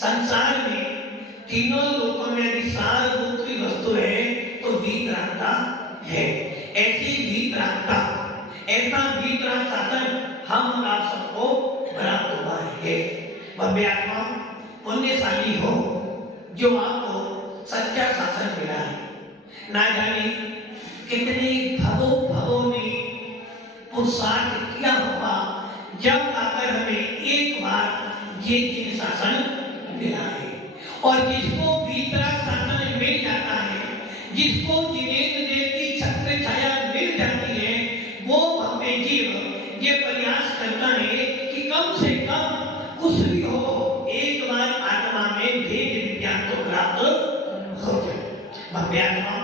संसार में तीनों लोकों में यदि सारभूत कोई वस्तु है तो वीतरागता है। ऐसी वीतरागता, ऐसा वीतराग शासन हम और आप सबको प्राप्त हुआ है। भव्य आत्मा पुण्यशाली हो जो आपको सच्चा शासन मिला है। ना जाने कितने भवों ने पुरुषार्थ किया होगा जब आकर हमें एक बार ये तीन शासन मिला है। और जिसको वीतराग शासन मिल जाता है, जिसको जिनेन्द्र देव की छत्र छाया मिल जाती है, वो भव्य जीव ये प्रयास करता है कि कम से कम कुछ भी हो एक बार आत्मा में भेद विज्ञान तो प्राप्त हो जाए। भव्य आत्मा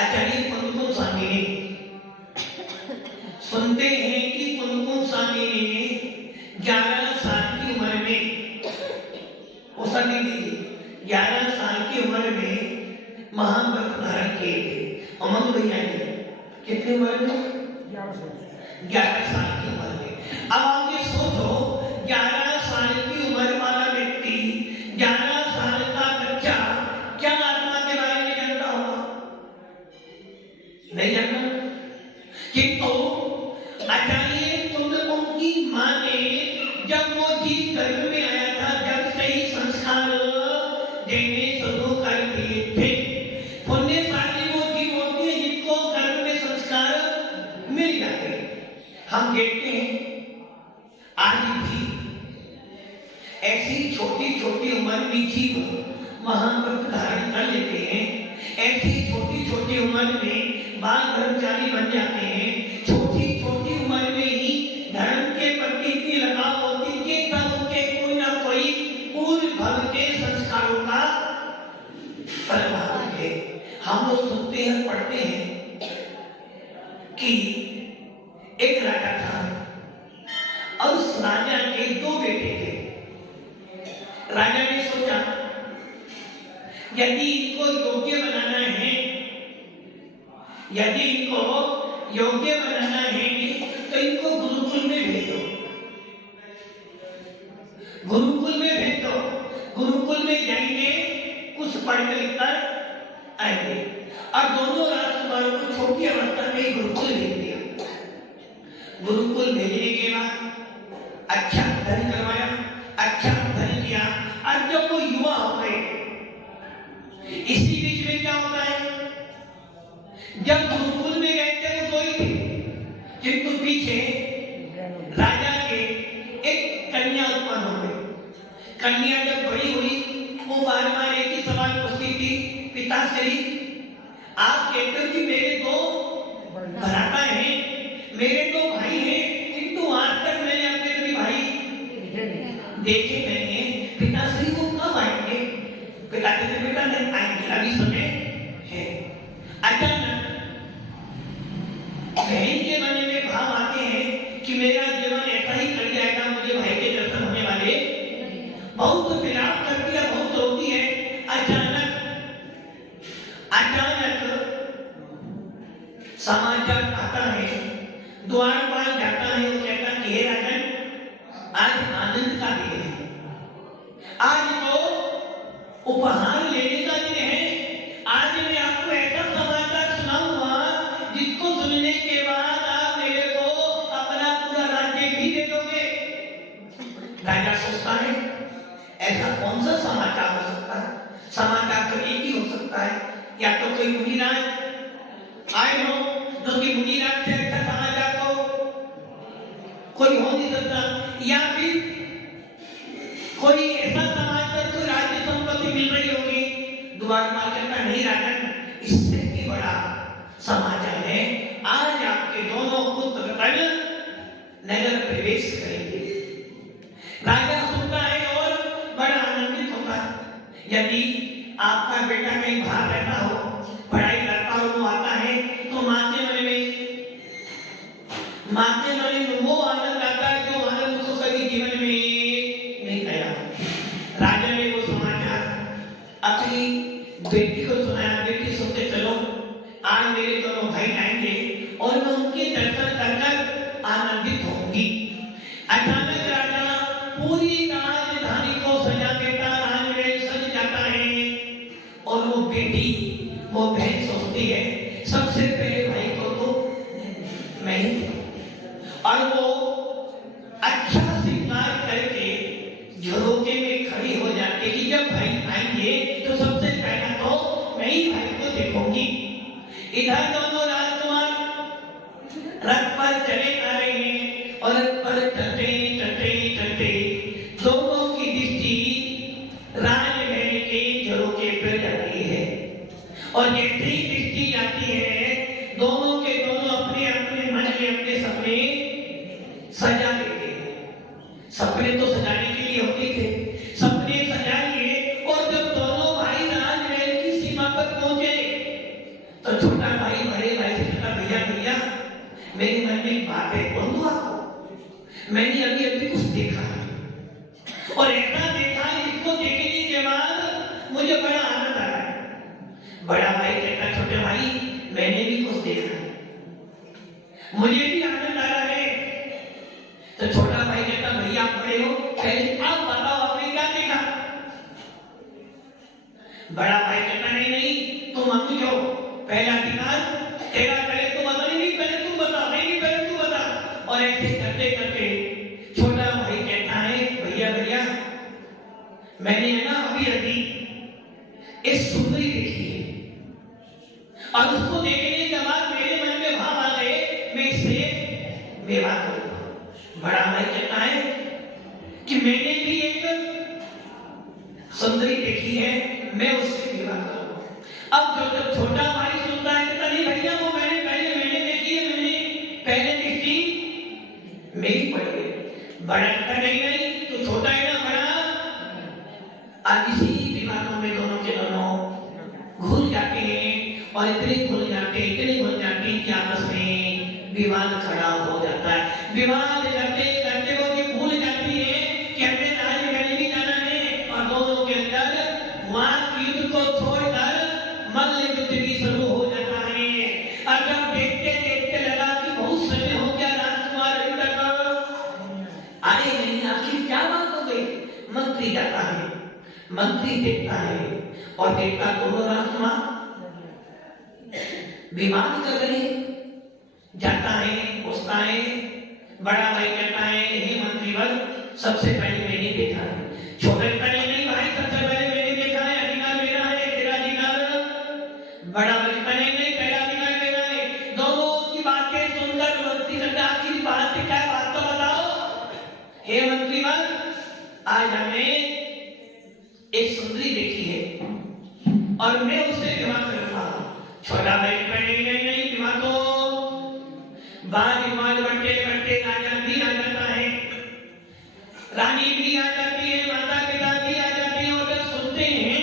आचार्य कुंदकुंज स्वामी ने सुनते हैं कि कुंदकुंज स्वामी ने 11 साल की उम्र में, वो सभी 11 साल की उम्र में महाव्रत धारण किए थे। अमन भैया ने कितनी उम्र में? 11 साल की उम्र में। अब आप ये सोचो 11 साल की उम्र वाला व्यक्ति, 11 साल का बच्चा क्या आत्मा के बारे में जानता होगा? नहीं जानता। किंतु आचार्य कुंदकुंज की मां ने जब वो जीव गर्भ में आया था, जब से ही संस्कार देने शुरू कर दिए थे। पुण्यशाली वो जीव होते हैं जिनको गर्भ में संस्कार मिल जाते हैं। हम देखते हैं आज भी ऐसी छोटी छोटी उम्र में जीव महाव्रत धारण कर लेते हैं। ऐसी छोटी छोटी उम्र में बाल ब्रह्मचारी बन जाते हैं। छोटी छोटी उम्र में ही धर्म के प्रति की लगाव होती है। तब उनके कोई ना कोई पूर्व भव के संस्कारों का प्रभाव है। हम लोग सुनते हैं, पढ़ते हैं कि एक राजा था और उस राजा के 2 बेटे थे। राजा ने सोचा यदि इनको योग्य बनाना है, यदि इनको योग्य बनाना है तो इनको गुरुकुल में भेजो, गुरुकुल में भेज दो। गुरुकुल में जाएंगे, कुछ पढ़ लिख कर आएंगे। और दोनों राजकुमारों को छोटी अवस्था में गुरुकुल भेज दिया। गुरुकुल भेजने के बाद अच्छा अध्ययन करवाया, अच्छा अध्ययन किया। और जब वो युवा हो गए, इसी बीच में क्या होता है, जब गुरुकुल में गए थे वो 2 ही थे, किंतु पीछे राजा के एक कन्या उत्पन्न हो गई। कन्या जब बड़ी हुई, वो बार-बार एक ही सवाल पूछती थी, पिताश्री आप कहते हो कि मेरे 2 भ्राता हैं, मेरे 2 भाई हैं, किंतु आज तक मैंने अपने कभी भाई देखे नहीं हैं। पिताश्री वो कब आएंगे? पिता कहते बेटा नहीं आएंगे, अभी समय है। अचानक बहन के मन में भाव आते हैं कि मेरा जीवन ऐसा ही कर जाएगा, मुझे भाई के दर्शन होने वाले। बहुत विलाप करती है, बहुत रोती है। अचानक समाचार आता है, द्वारपाल जाता है, वो कहता कि हे राजन, आज आनंद का दिन है, आज तो उपहार लेने का दिन है। आज मैं आपको ऐसा समाचार सुनाऊंगा जिसको सुनने के बाद आप मेरे को अपना पूरा राज्य भी दे दोगे। राजा सोचता है ऐसा कौन सा समाचार हो सकता है? समाचार तो एक ही हो सकता है, या तो कोई मुनिराज आए हो, तो कि मुनिराज से अच्छा समाचार तो कोई हो नहीं सकता, या फिर कोई ऐसा समाचार कोई राज्य संपत्ति मिल रही होगी। द्वारपाल कहता नहीं राजन, इससे भी बड़ा समाचार है, आज आपके दोनों पुत्र कल नगर प्रवेश करेंगे। राजा सुनता है और बड़ा आनंदित होता है। यदि आपका बेटा कहीं बाहर रहता हो, पढ़ाई करता हो, वो आता है तो माँ के मन में वो आनंद आता है जो आनंद उसको कभी जीवन में नहीं आया। राजा ने वो समाचार अपनी बेटी को सुनाया। बेटी सुनते चलो, आज मेरे दोनों भाई आएंगे और मैं उनके दर्शन कर आनंदित होंगी। अचानक राजा पूरी राजधानी को सजा के जब भाई आएंगे तो सबसे पहला तो मैं ही भाई को देखूंगी। इधर दोनों राजकुमार रथ पर चले आ रहे हैं और रथ पर चलते चलते चलते दोनों की दृष्टि राजमहल के झरोखे पर जाती है और जैसे ही दृष्टि जाती है दोनों के दोनों अपने अपने मन में अपने सपने सजा लेते हैं। सपने तो सजाने के लिए होते थे, सपने सजा लिए और जब दोनों भाई राजमहल की सीमा पर पहुंचे तो छोटा भाई बड़े भाई से कहता, भैया भैया मेरे मन में एक बात है, बोल दो आपको। मैंने अभी अभी कुछ देखा है और ऐसा देखा है जिसको देखने के बाद मुझे बड़ा आनंद आ रहा है। बड़ा भाई कहता, छोटे भाई मैंने भी कुछ देखा है, मुझे भी आनंद आ रहा है। तो छोटा भाई कहता, भैया आप बड़े हो, पहले आप बताओ आपने क्या देखा। बड़ा भाई कहता, नहीं नहीं तुम अमीर हो, पहला अधिकार तेरा, पहले तुम बता। नहीं पहले तुम बता, नहीं पहले तुम बता। और ऐसे करते करते छोटा भाई कहता है, भैया भैया मैंने है ना अभी अभी एक सुंदरी देखी है और उसको देखने के बाद मेरे मन में भाव आ गए मैं इससे विवाह करूंगा। बड़ा भाई कहता है कि मैंने भी एक सुंदरी देखी है, मैं उससे विवाह करूंगा। अब जब छोटा भाई सुनता है कहता, नहीं भैया वो मैंने देखी है, मैंने पहले देखी मेरी पड़ी है। बड़ा कहता, नहीं तो छोटा है ना बड़ा। आज इसी विवादों में दोनों के दोनों घुल जाते हैं और इतने घुल जाते हैं कि आपस में विवाद खड़ा हो जाता है। विवाद करते करते वो ये भूल जाती है कि हमें राजमहल भी जाना है और दोनों के अंदर वहां युद्ध को छोड़कर मल्ल युद्ध भी शुरू हो जाता है। और जब देखते देखते लगा कि बहुत समय हो गया राजकुमार अभी तक आए नहीं, आखिर क्या बात हो गई। मंत्री जाता है, मंत्री देखता है और देखता दोनों राजकुमार विवाद कर रहे, जाता है पूछता है। बड़ा भाई कहता है, हे मंत्रीवर सबसे पहले मैंने देखा है। छोटे कहता, नहीं भाई सबसे पहले मैंने देखा है, अधिकार मेरा है, तेरा अधिकार। बड़ा भाई कहता, नहीं पहला अधिकार मेरा है। दोनों की बातें सुनकर मंत्री कहता, आखिर बात क्या बात तो बताओ। हे मंत्रीवर आज हमने एक सुंदरी देखी है और मैं उससे विवाह करूंगा। छोटा भाई नहीं विवाह तो बाद बढ़ते बढ़ते राजा भी आ जाता है, रानी भी आ जाती है, माता पिता भी आ जाते हैं और जब सुनते हैं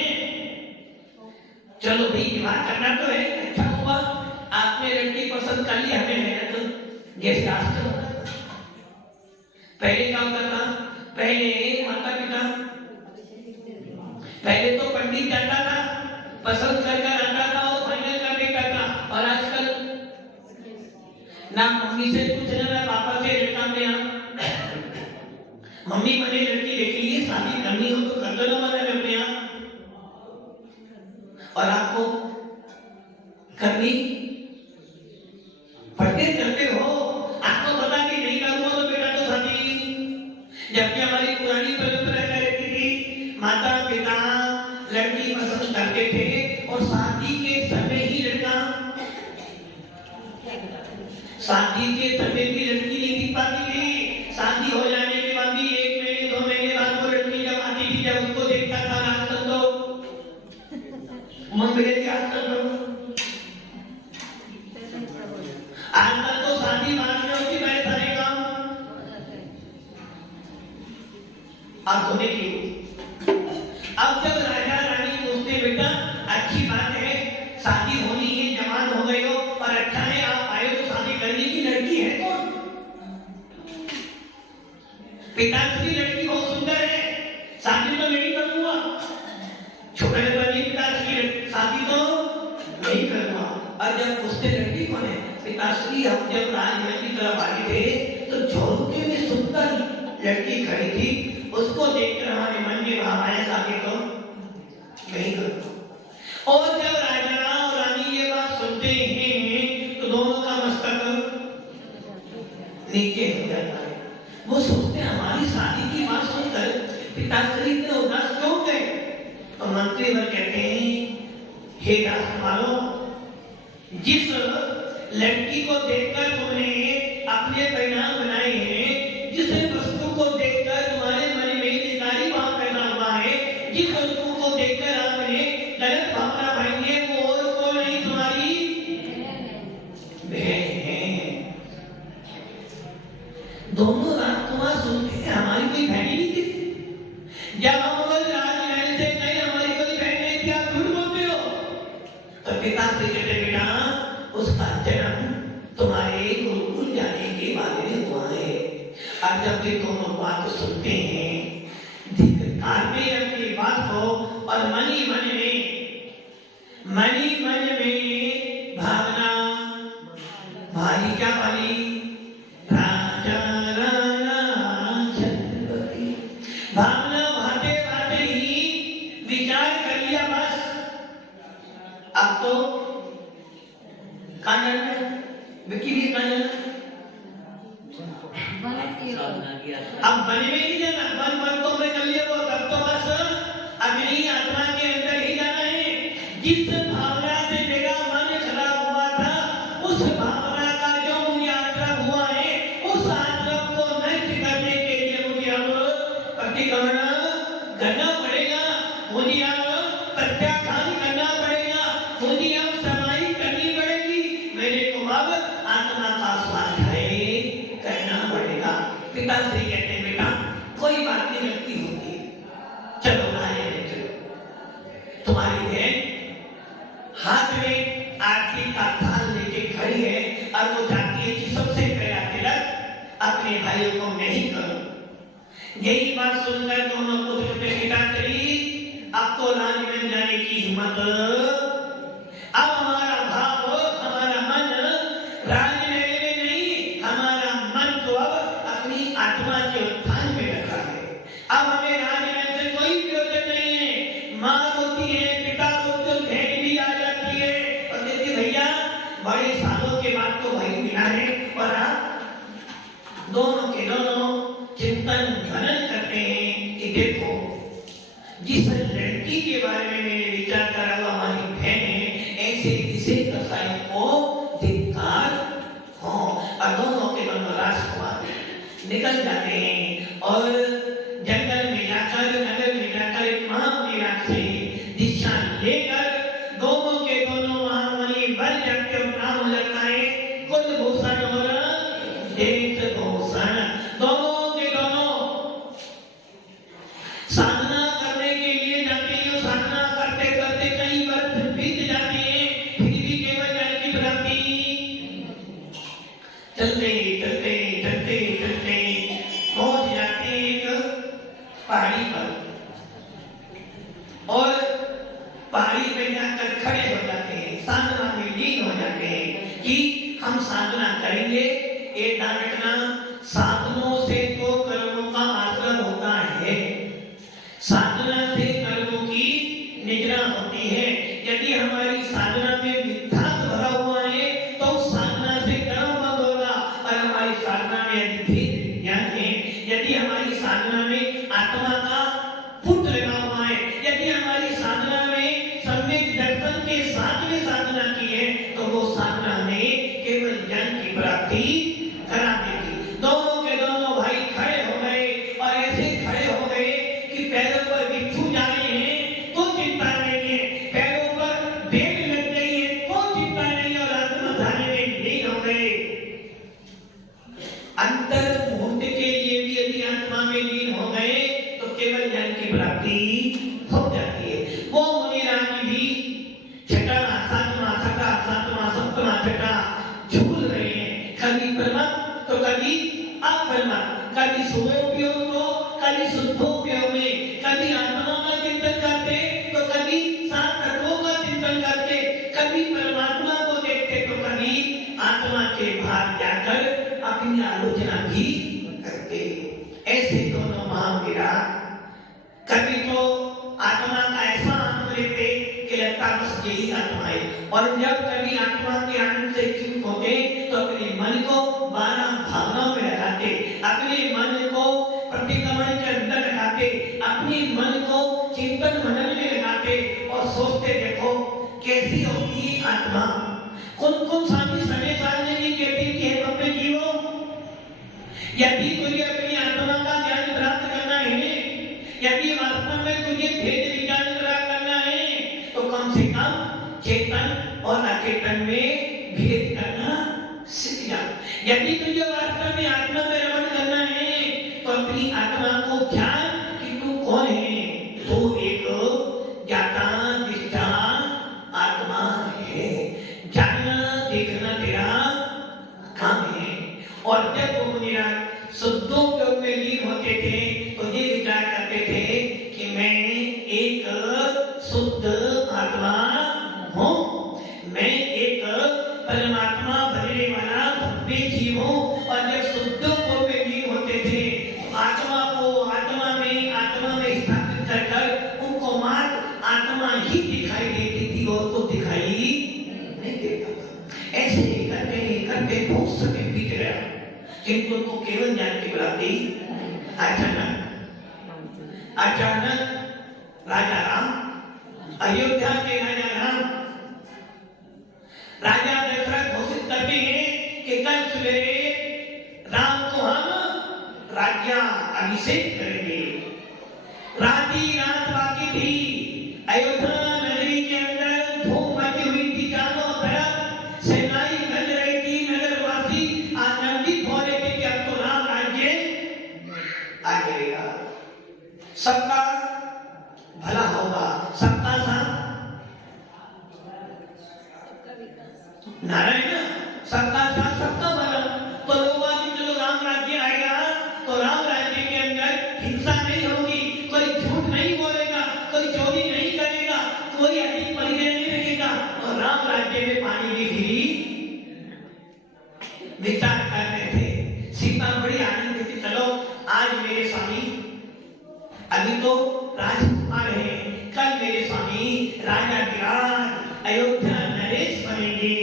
चलो भाई विवाह करना तो है, अच्छा हुआ आपने लड़की पसंद कर ली, हमें मेहनत जैसे आज तो पहले क्या होता था, पहले माता पिता पहले तो पंडित जाता था, पसंद करके आता था और फाइनल कर देता था। और आजकल ना मम्मी से पूछना ना पापा से लड़का में मम्मी मैंने लड़की देख ली, शादी करनी हो तो कर दो ना मैंने अपने यहाँ, और आपको करनी पढ़ते चलते हो, आपको पता नहीं करूंगा तो बेटा तो शादी। जबकि हमारी पुरानी परंपरा क्या रहती थी, माता पिता लड़की पसंद करते थे और शादी के समय ही लड़का, शादी के समय भी लड़की नहीं दिख पाती थी। शादी हो जाने के बाद भी 1 महीने 2 महीने बाद वो लड़की जब आती थी, जब उसको देखता था आजकल तो मन में लेके आजकल तो शादी बाद में उसकी बड़े सारे काम आप होने की। अब जब राजा रानी पूछते बेटा अच्छी बात है शादी होनी है, जवान हो गए हो और अच्छा है आप आए तो शादी करने की, लड़की है कौन। पिताश्री लड़की बहुत सुंदर है, शादी तो नहीं करूंगा। छोटे बड़ी पिताश्री शादी तो नहीं करूंगा। और जब पूछते लड़की कौन है, पिताश्री हम जब राजमहल की तरफ आए थे तो झोंके में सुंदर लड़की खड़ी थी, उसको देखकर हमारे मन में भाव आया शादी तो नहीं करूंगा। और जब राजा और रानी ये बात सुनते हैं तो दोनों का मस्तक नीचे हो जाता है। वो सोचते हमारी शादी की बात सुनकर पिताश्री इतने उदास क्यों गए। देवर कहते हैं, हे राष्ट्र वालों, जिस लड़की को देखकर तुमने अपने परिणाम बनाए हैं, जिस वस्तु को देखकर तुम्हारे मन में निकारी भाव पैदा हुआ है, जिस वस्तु को देखकर आपने गलत भावना भरी है, वो और कोई नहीं तुम्हारी बहन है। दोनों राजकुमार सुनते हैं हमारी कोई बहन नहीं थी। जब हम राजमहल से नहीं हमारी कोई बहन नहीं थी, आप झूठ बोलते हो। तो पिता से कहते बेटा, उसका जन्म तुम्हारे गुरुकुल जाने के बाद में हुआ है। अब जब ये दोनों बात सुनते हैं, धिक्कार में अपनी बात हो और मनी मन में भावना भारी क्या बनी, राजा राणा छत्रपति। भावना भाते भाते ही विचार कर लिया, बस अब तो कानन में विकी कानन अब बने में नहीं जाना, मन तो मैं कर लिया वो, तब तो बस अग्नि आत्मा के अंदर ही जाना है। जिस भावना से मेरा मन खराब हुआ था, उस भावना का जो मुझे आश्रम हुआ है, उस आश्रम को नष्ट करने के लिए मुझे अब प्रतिक्रमण करना पड़ेगा, मुझे अब प्रत्याख्यान करना पड़ेगा, मुझे अब समाई करनी पड़ेगी, मेरे को अब आत्मा का स्वाध्याय करना पड़ेगा। पिता से कहते हैं बेटा कोई बात नहीं, गलती होती है, चलो आए चलो। तुम्हारी बहन हाथ में आरती का थाल लेके खड़ी है और वो चाहती है कि सबसे पहला तिलक अपने भाइयों को मैं ही करूं। यही बात सुनकर दोनों पुत्र पिताश्री, अब तो राजमहल जाने की हिम्मत, अब हमारा भाव हमारा मन राजमहल में नहीं, हमारा मन तो अब अपनी आत्मा के उत्थान में रखा है। अब हमें राजमहल से कोई प्रयोजन नहीं है। माँ होती है, पिता होते हैं, बहन भी आ जाती है और कहती भैया बड़े सालों के बाद तो भाई मिला है। और आप दोनों के दोनों चिंतन मनन करते हैं कि देखो जिस लड़की के बारे में मैंने विचार करा वो हमारी बहन है, ऐसे किसी कसाई को धिक्कार हो। और दोनों के दोनों राजकुमार निकल जाते हैं और जंगल में जाकर नगर में जाकर एक महामुनि से दीक्षा लेकर दोनों के दोनों महामुनि बन जाते और नाम हो जाता है कुलभूषण और देशभूषण। दोनों के दोनों साधना करने के लिए जाते हैं, साधना करते करते कई वर्ष बीत जाते हैं, फिर भी केवल ज्ञान की प्राप्ति चलते चलते चलते चलते पहुंच जाते एक पहाड़ी पर और पहाड़ी पे जाकर खड़े हो जाते हैं, साधना में लीन हो जाते हैं कि हम साधना करेंगे। एक रखना, साधनों से तो कर्मों का आश्रम होता है, साधना से कर्मों की निगरानी होती है। यदि हमारी साधना में मिथ्यात्व भरा हुआ है तो उस साधना से कर्म बंद होगा। और हमारी साधना में यदि भेद ज्ञान है, यदि हमारी साधना में आत्मा का पुट लगा हुआ है, यदि हमारी साधना में सम्यक दर्शन के साथ में साधना की है, तो वो साधना में केवल ज्ञान की प्राप्ति करा देगी। दोनों के दोनों भाई खड़े हो गए और ऐसे खड़े हो गए कि पैरों पर बिच्छू जा रहे हैं तो चिंता नहीं है, पैरों पर बेल लग गई है तो चिंता नहीं, और आत्मा धारे में लीन हो गए। अंतर मुहूर्त के लिए भी यदि आत्मा में लीन हो गए तो केवल ज्ञान की प्राप्ति हो जाती है। वो मुनिराज भी छठा सातवां छठा सातवां सप्तवां छठा झूल रहे हैं, कभी परमत तो कभी अपरमत, कभी सुखोपयोग तो कभी शुद्धोपयोग में, कभी आत्मा का चिंतन करते तो कभी सात तत्वों का चिंतन करते, कभी परमात्मा को देखते तो कभी आत्मा के भाग जाकर अपनी आलोचना भी करते। ऐसे दोनों महावीरा कभी तो आत्मा का ऐसा आनंद लेते कि लगता बस यही आत्मा है, और जब कभी आत्मा के आनंद से चूक होते तो अपने मन को 12 भावनाओं में लगाते, अपने मन को प्रतिक्रमण के अंदर लगाते, अपने मन को चिंतन मनन में लगाते। कैसी होती है आत्मा। कौन कौन स्वामी समय साधने की कहते हैं कि अपने जीवों, यदि तुझे अपनी आत्मा का ज्ञान प्राप्त करना है, यदि वास्तव में तुझे भेद विचार करना है, तो कम से कम चेतन और अचेतन में भेद करना सीख जा। यदि तुझे वास्तव में आत्मा में रमण करना है, तो अपनी आत्मा को जान कि तू कौन है। तू एक ज्ञाता दिष्टा आत्मा है। जानना देखना तेरा काम है। और जब वो मुनिराज शुद्धों के में लीन होते थे तो ये विचार करते थे कि मैं एक शुद्ध आत्मा हूँ, मैं एक परमात्मा बनने वाला भव्य जीव हूँ। और जब शुद्धों को में लीन होते थे आत्मा को आत्मा में स्थापित कर उनको मात्र आत्मा ही दिखाई देती थी और तो दिखाई नहीं देता था। ऐसे करते बहुत समय बीत गया, किंतु तो केवल ज्ञान की प्राप्ति अचानक राजा राम, अयोध्या के राजा राम, राजा दशरथ घोषित करते हैं कि कल सवेरे राम को हम राज्याभिषेक करेंगे। रात बाकी थी। अयोध्या नगरी के अंदर धूम मची हुई थी, चारों तरफ सेनाई गज रही थी, नगरवासी आनंदित हो रहे थे कि अब तो राम राज्य आ जाएगा, सबका भला होगा, सबका साथ नारायण, सबका साथ सबका भला। तो लोग चलो राम राज्य आएगा तो राम राज्य के अंदर हिंसा नहीं होगी, कोई झूठ नहीं बोलेगा, कोई चोरी नहीं करेगा, कोई अधिक परिचय नहीं रखेगा, और राम राज्य में पानी की गिरी विचार कर रहे थे। सीता बड़ी आनंदित थी, चलो आज मेरे स्वामी, अभी तो राजकुमार है, कल मेरे स्वामी राजा विराट अयोध्या नरेश बनेंगे।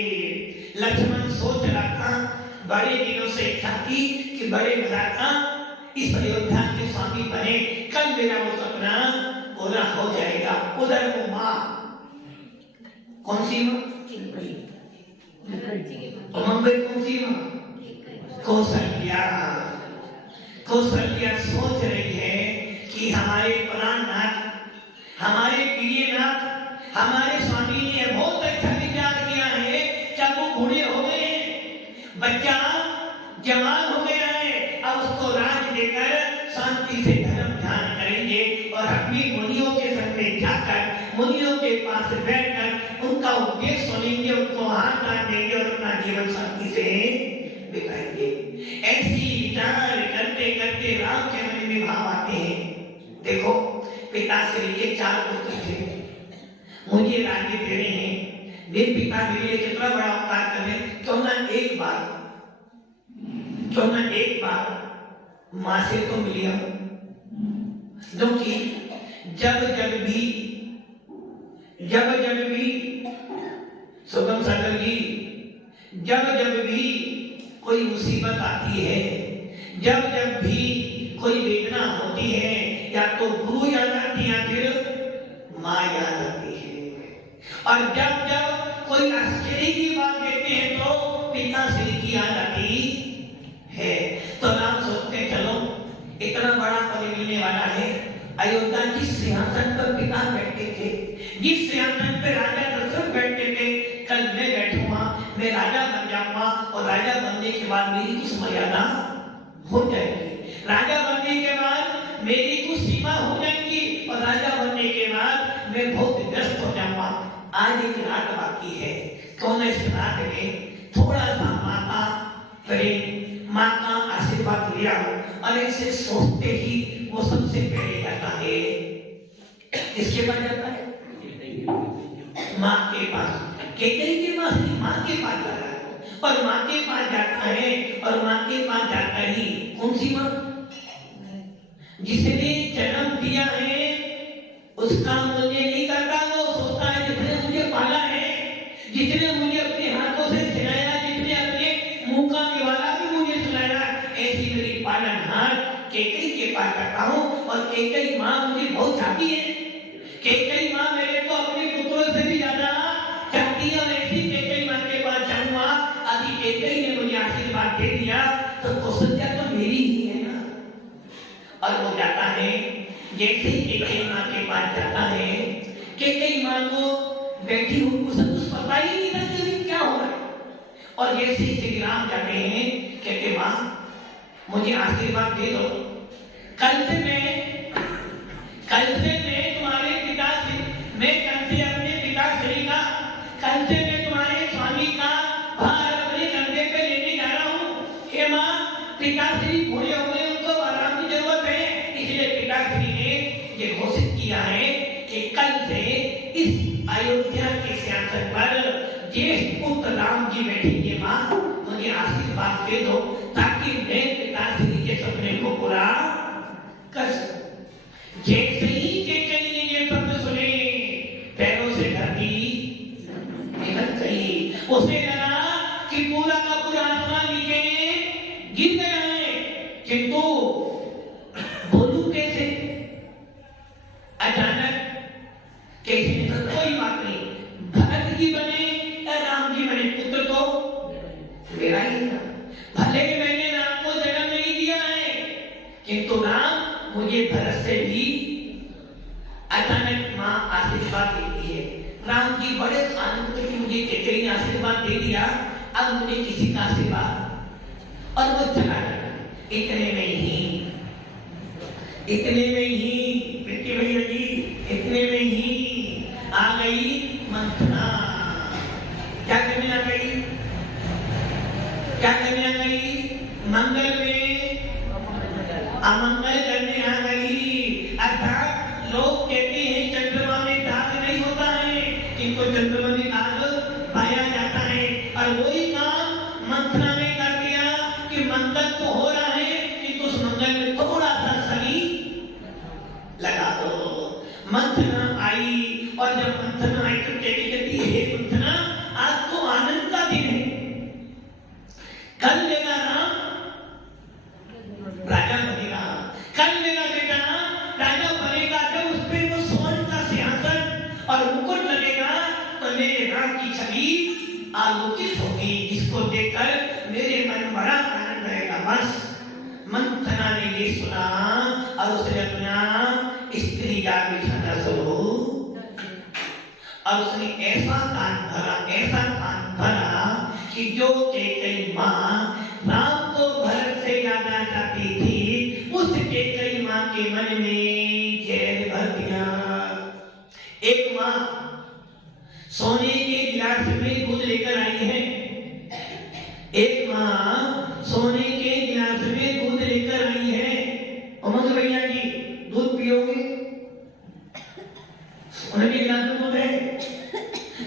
लक्ष्मण सोच रहा था, बड़े दिनों से इच्छा थी कि बड़े भ्राता इस अयोध्या के स्वामी बने, कल मेरा वो सपना पूरा हो जाएगा। उधर वो माँ, कौन सी माँ? मुंबई कौन सी माँ? कौशल्या सोच रही है कि हमारे प्राणनाथ, हमारे प्रियनाथ, हमारे स्वामी ने बहुत अच्छा विचार किया है। जब वो बूढ़े हो गए, बच्चा जवान हो गया है, अब उसको राज देकर शांति से धर्म ध्यान करेंगे और अपनी मुनियों के संग में जाकर मुनियों के पास बैठकर उनका उपदेश सुनेंगे, उनको हाथ डाल देंगे और अपना जीवन शांति से बिताएंगे। ऐसी विचार करते करते राम के मन में भाव आते हैं, देखो पिताश्री के 4 पुत्र थे, मुझे राज्य दे रहे हैं, वे पिता मेरे लिए कितना बड़ा उपकार कर रहे हैं, क्यों ना एक बार माँ से तो मिलिए। जो कि जब जब भी सुगम सागर जी, जब भी कोई मुसीबत आती है, जब भी कोई वेदना होती है, या तो गुरु याद आती है या फिर माँ याद आती है। और जब कोई आश्चर्य की बात कहते हैं तो पिताश्री की याद आती है। तो राम सोचते चलो इतना बड़ा पद मिलने वाला है। अयोध्या जिस सिंहासन पर पिता बैठते थे, जिस सिंहासन पर राजा दशरथ बैठते थे, कल मैं बैठूंगा, मैं राजा बन जाऊंगा और राजा बनने के बाद मेरी कुछ मर्यादा हो जाएगी, राजा बनने के बाद मेरी कुछ सीमा हो जाएगी और राजा बनने के बाद मैं बहुत व्यस्त हो जाऊंगा। आज एक रात बाकी है, कौन इस रात में थोड़ा सा माँ का प्रेम, माँ का आशीर्वाद लिया और ऐसे सोचते ही वो सबसे पहले जाता है, किसके पास जाता है? माँ के पास। केकई के पास नहीं, माँ के पास जा रहा है। और माँ के पास जाता है और माँ के पास जाता ही कौन सी माँ? जिसने जन्म दिया है उसका मूल्य नहीं करता, वो सोचता है जिसने मुझे पाला है, जिसने मुझे अपने हाथों से खिलाया, जिसने अपने मुंह का निवाला भी मुझे खिलाया, ऐसी मेरी पालनहार केकई के पास जाता हूँ। और केकई माँ मुझे बहुत चाहती है, केकई माँ मेरे को अपने पुत्रों से भी ज्यादा है, जैसे ही केकई माँ के पास जाता है, केकई माँ को बैठी हुई कुछ पता ही नहीं था कि क्या हो रहा है। और जैसे ही श्री राम जाते हैं, कहते माँ मुझे आशीर्वाद दे दो, कल से मैं तुम्हारे पिता से, मैं कल से अपने पिता श्री का, कल से मैं तुम्हारे स्वामी का भार अपने कंधे पे लेने जा रहा हूँ। हे माँ, पिताश्री बूढ़े हो गए, उनको आराम की जरूरत है, इसलिए पिताश्री ने ये घोषित किया है कि कल से इस अयोध्या के सिंहासन पर ज्येष्ठ पुत्र राम जी बैठेंगे। माँ मुझे आशीर्वाद दे दो ताकि मैं पिताश्री के सपने को पूरा कर सकूं। जैसे ही केकई ने ये शब्द सुने, पैरों से धरती निकल गई। उसे लगा कि पूरा का पूरा आसमान नीचे गिर गया है, किंतु बोलूं कैसे? अचानक कैसे निकल, कोई बात नहीं, भरत जी बने या राम जी बने, पुत्र तो मेरा ही था। भले ही मैंने राम को जन्म नहीं दिया है, किंतु राम मुझे भरत से भी। अचानक माँ आशीर्वाद देती है। राम जी बड़े आनंद में कि मुझे केकई ने आशीर्वाद दे दिया, अब मुझे किसी का आशीर्वाद, और वो चला गया। इतने में ही बेटी भैया जी, इतने में ही आ गई मंथना। क्या करने आ गई? मंगल में अमंगल करने आ गई। अर्थात लोग कहते हैं चंद्रमा में दाग नहीं होता है, किंतु चंद्रमा में दाग पाया जाता है। और वही काम मंथना ने कर दिया कि मंगल तो हो रहा है, किंतु उस मंगल में थोड़ा सा सही लगा दो। मंथना आई, और जब मंथना आई तो कहती है मंथना, आज तो आनंद का दिन है, कल मेरा राम राजा बनेगा, कल मेरा बेटा राजा बनेगा। जब उस पे वो स्वर्ण का सिंहासन और मुकुट लगेगा तो मेरे राम की छवि आलोकित होगी, जिसको देखकर मेरे मन में बड़ा आनंद रहेगा। बस मंथना ने ये सुना और उसने अपना स्त्री का बिछाना शुरू, और उसने ऐसा कान भरा कि जो केकई माँ राम को भरत से ज्यादा चाहती थी, उस केकई माँ के मन में जहर भर दिया। एक माँ सोने के गिलास में दूध लेकर आई है, एक माँ सोने के गिलास में दूध लेकर आई है। उमंग भैया जी दूध पियोगे? उनके गिलास में दूध है,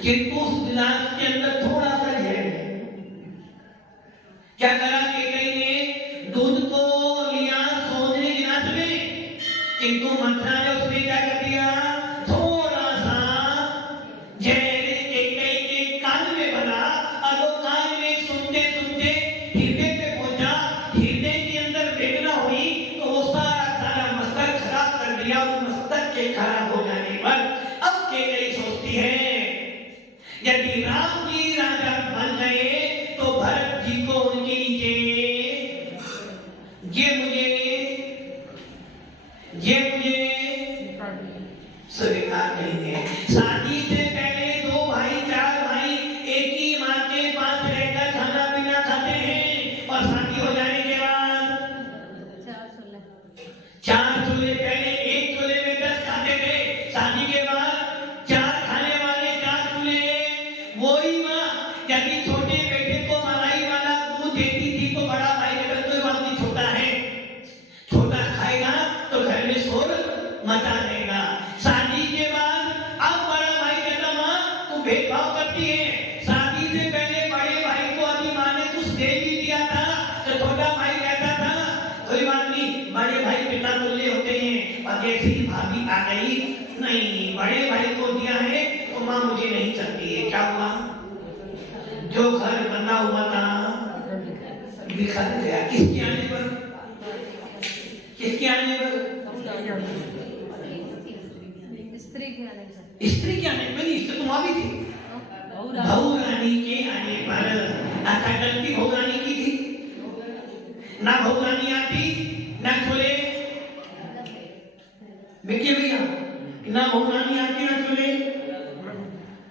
किंतु उस गिलास के अंदर थोड़ा सा जहर है। क्या करा केकई ने? दूध को लिया सोने गिलास में, किंतु मंथना ने उसमें क्या कर दिया? थोड़ा सा जहर केकई के कान में भरा, और वो कान में सुनते सुनते हृदय पे पहुंचा। हृदय के अंदर वेदना हुई तो वो सारा मस्तक खराब कर दिया। और मस्तक के खराब हो जाने पर अब केकई सोचती है, यदि राम जी राजा बन गए तो भरत जी को उनके नीचे ये मुझे स्वीकार नहीं है। शादी से पहले 2 भाई 4 भाई एक ही माँ के पास रहकर खाना पीना खाते हैं, और शादी हो जाने के बाद 4 चूल्हे, पहले 1 चूल्हे में 10 खाते थे, शादी के बाद 4 खाने वाले 4 चूल्हे। वही माँ यदि छोटे बेटे को मलाई वाला दूध देती थी तो बड़ा भाई बेटा कोई बात नहीं, छोटा है, छोटा खाएगा तो घर में शोर मचा देगा। शादी के बाद अब बड़ा भाई कहता माँ तू भेदभाव करती है, शादी से पहले बड़े भाई को अभी माँ ने कुछ दे भी दिया था तो छोटा भाई कहता था कोई बात नहीं, बड़े भाई पिता तुल्य होते हैं। और जैसी भाभी आ गई, नहीं बड़े भाई को दिया है तो माँ मुझे नहीं चाहती है। क्या हुआ? जो घर बना हुआ था बिखर गया। किसके आने पर? स्त्री के आने पर। स्त्री तुम भी थी, बहू रानी के आने पर। अच्छा गलती बहू रानी की थी ना? बहू रानी आती ना छोले देखिए भैया ना बहू रानी आती ना चले,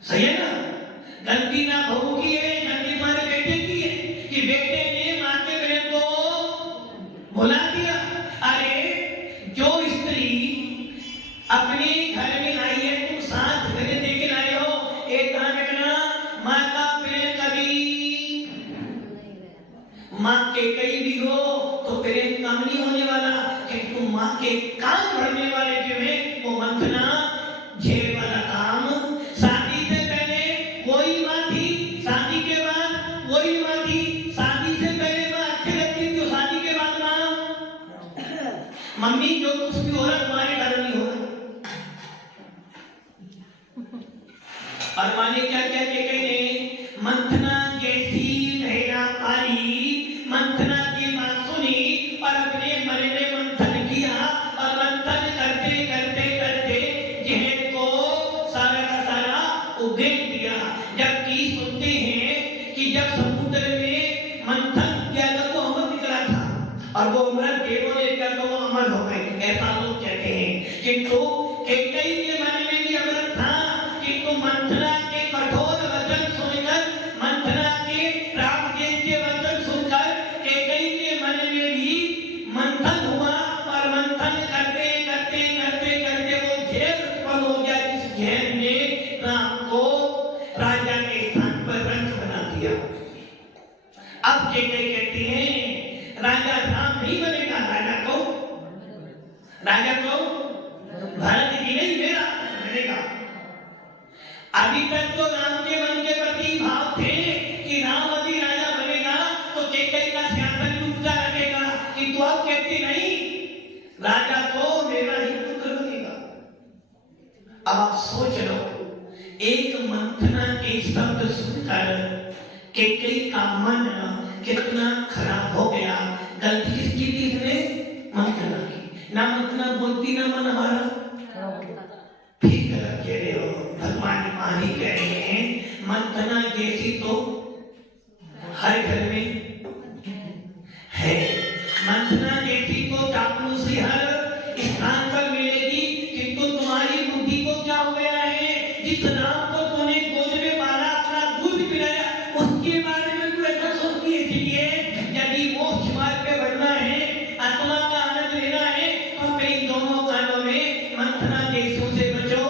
सही है ना। गलती ना बहू की है, गलती तुम्हारे बेटे की है कि बेटे ने माँ के प्रेम को भुला दिया। अरे जो स्त्री अपने घर में आई है, तुम साथ घर दे के लाए हो, एक कहा देखना माँ का प्रेम कभी माँ के कई भी हो तो प्रेम कम नहीं होने वाला, कि तुम माँ के कान भरने वाले जो है वो मंथना झेल वाला काम। शादी से पहले वही माँ थी, शादी के बाद वही माँ थी। शादी से पहले माँ अच्छी लगती थी, शादी के बाद माँ मम्मी जो कुछ भी हो रहा तुम्हारे घर नहीं हो रहा। और माँ ने क्या क्या कहे, मंथना जैसी नैना पारी, मंथना की बात सुनी और अपने मन में मंथन किया और मंथन करते करते करते जहन को सारा का सारा उगेल दिया। जबकि सुनते हैं कि जब समुद्र में मंथन किया तो अमर निकला था और वो अमर देवों ने किया तो वो अमर हो गए, ऐसा लोग कहते हैं। किंतु कैकेयी के मन में भी अमर था, किंतु मंथना के कठोर वचन सुनकर, मंथना के रामदेव के वचन सुनकर कैकेयी के मन में भी मंथन हुआ और मंथन करते करते करते करते वो झेल उत्पन्न हो गया, जिस झेल ने राम को राजा के स्थान पर रंग बना दिया। अब कैकेयी कहती हैं राजा राम नहीं बनेगा, राजा को भारत की नहीं मेरा बनेगा। अभी तक तो राम के मन के प्रति भाव थे कि राम यदि राजा बनेगा तो कैकेयी का सिंहासन ऊंचा लगेगा, किंतु अब कहती नहीं, राजा तो मेरा ही पुत्र बनेगा। अब आप सोच लो, एक मंथना के शब्द सुनकर कैकेयी का मन कितना खराब हो गया। गलती किसकी थी इसमें? मंथना की। ना मंथना बोलती ना मन हमारा ठीक गलत कह रहे हो, भगवान मां ही कह रहे हैं मंथना जैसी तो हर घर में है, मंथना जैसी तो चापलूसी हर स्थान पर मिलेगी। किंतु तुम्हारी बुद्धि को क्या हो गया है, जिस राम को तूने गोद में पाला, अपना दूध पिलाया, उसके बारे में तू ऐसा सोचती है। इसलिए यदि वो शिवार पे बढ़ना है, आत्मा का आनंद लेना है, तो अपने दोनों कानों में मंथना जैसों से बचो।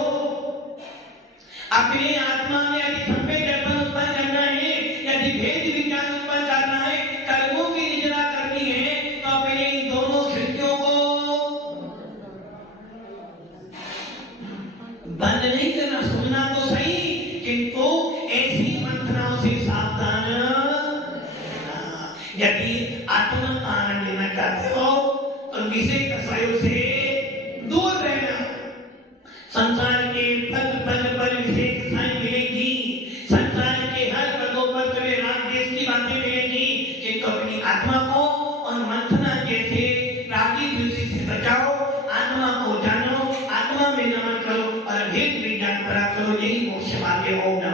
अपने आत्मा में यदि संवेद दर्पण उत्पन्न करना है, यदि भेद विज्ञान उत्पन्न करना है, कर्मों की निजरा करनी है, तो अपने इन दोनों खिड़कियों को बंद नहीं करना। सुनना तो सही, किंतु ऐसी मंथनाओं से सावधान रहना। यदि आत्मा का आनंद लेना चाहते हो तो विषय कसायों से दूर रहना। संसार के पल पल पर विषय कसाई मिलेगी, संसार के हर पदों पर तुम्हें राम देश की बातें मिलेगी, किंतु अपनी आत्मा को और मंथना जैसे रागी दूषित से बचाओ। आत्मा को जानो, आत्मा में नमन करो और भेद विज्ञान प्राप्त करो, यही मोक्ष मार्ग होगा।